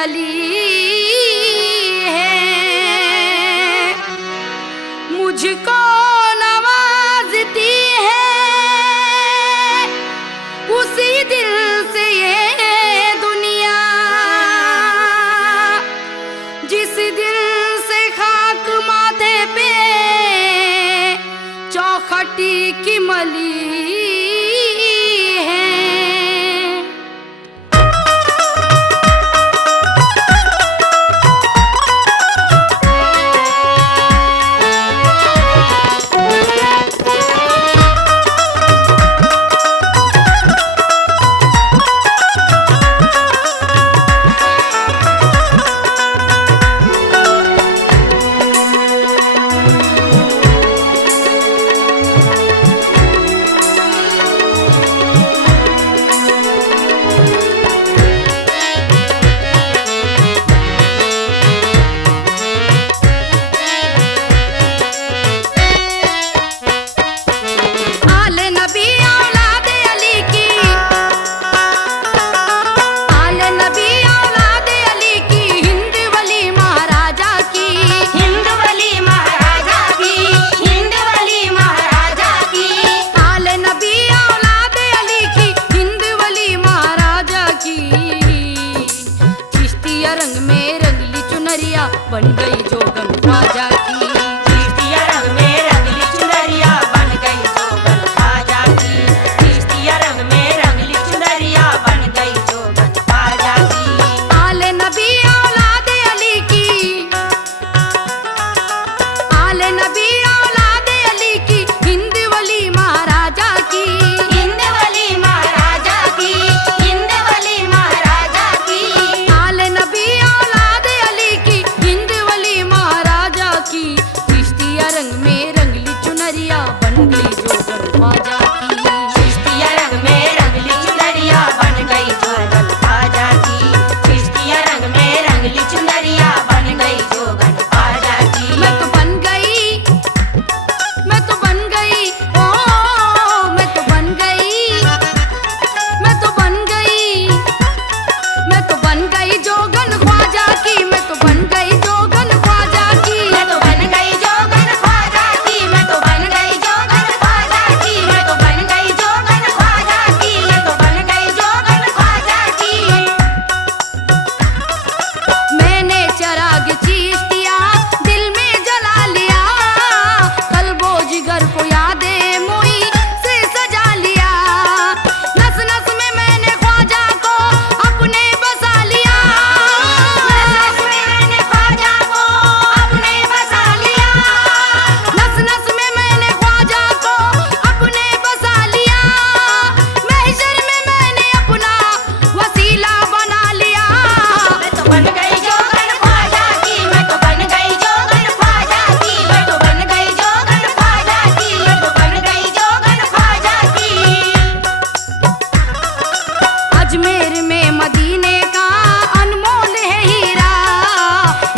अली है, मुझको नवाजती है उसी दिल से ये दुनिया, जिस दिल से खाक माथे पे चौखटी की मली है। बन गई जोगन ख्वाजा की, चिश्तिया रंग में रंगली चुनरिया बन गई जोगन ख्वाजा की, चिश्तिया रंग में रंगली चुनरिया बन गई जोगन ख्वाजा की। आले नबी औलाद अली की, आले नबी औलाद अली की, हिंद वली महाराजा की, हिंद वली महाराजा की, हिंद वली महाराजा की। आले नबी औलाद अली की, हिंद वली महाराजा की, चिश्तिया रंग में रंगली चुनरिया बन गई जोगन ख्वाजा की, चिश्तिया रंग में रंगली चुनरिया बन गई जोगन ख्वाजा की, चिश्तिया रंग में रंगली चुनरिया बन गई जोगन ख्वाजा की। मैं तो बन गई, मैं तो बन गई, ओ मैं तो बन गई, मैं तो बन गई, मैं तो बन गई जोगन ख्वाजा की, मैं तो बन गई जोगन ख्वाजा की, मैं तो बन गई जोगन ख्वाजा की, मैं तो बन गई जोगन ख्वाजा की, मैं तो बन गई जोगन ख्वाजा की, मैं तो बन गई जोगन ख्वाजा की। मैंने चराग चिश्तिया दिल में जला लिया, कल्बो जिगर को यादें मोई से सजा लिया, नस नस में मैंने ख्वाजा को अपने बसा लिया, नस नस में मैंने ख्वाजा को अपने बसा लिया, नस नस में मैंने ख्वाजा को अपने बसा लिया, महशर में मैंने अपना वसीला बना लिया। मैं तो बन गई जोगन ख्वाजा की, मैं तो बन गई जोगन ख्वाजा की, मैं तो बन गई जोगन ख्वाजा की, मैं तो बन गई जोगन ख्वाजा की। अजमेर में मदीने का अनमोल है हीरा,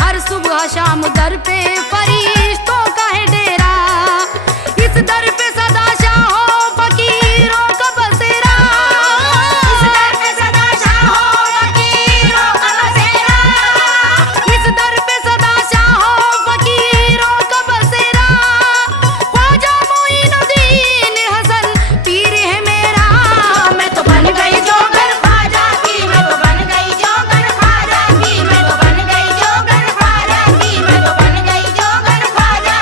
हर सुबह शाम दर पे फरिश्तों का है डेरा, इस दर पे सदा शाहों फकीरों का बसेरा, इस दर पे सदा शाहों फकीरों का बसेरा, इस दर पे सदा शाहों फकीरों का बसेरा, ख्वाजा मोइनुद्दीन हसन पीर है मेरा। मैं तो बन गई जोगन ख्वाजा की, मैं तो बन गई जोगन ख्वाजा की, मैं तो बन गई जोगन ख्वाजा की, मैं तो बन गई जोगन ख्वाजा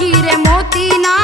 हीरे मोती ना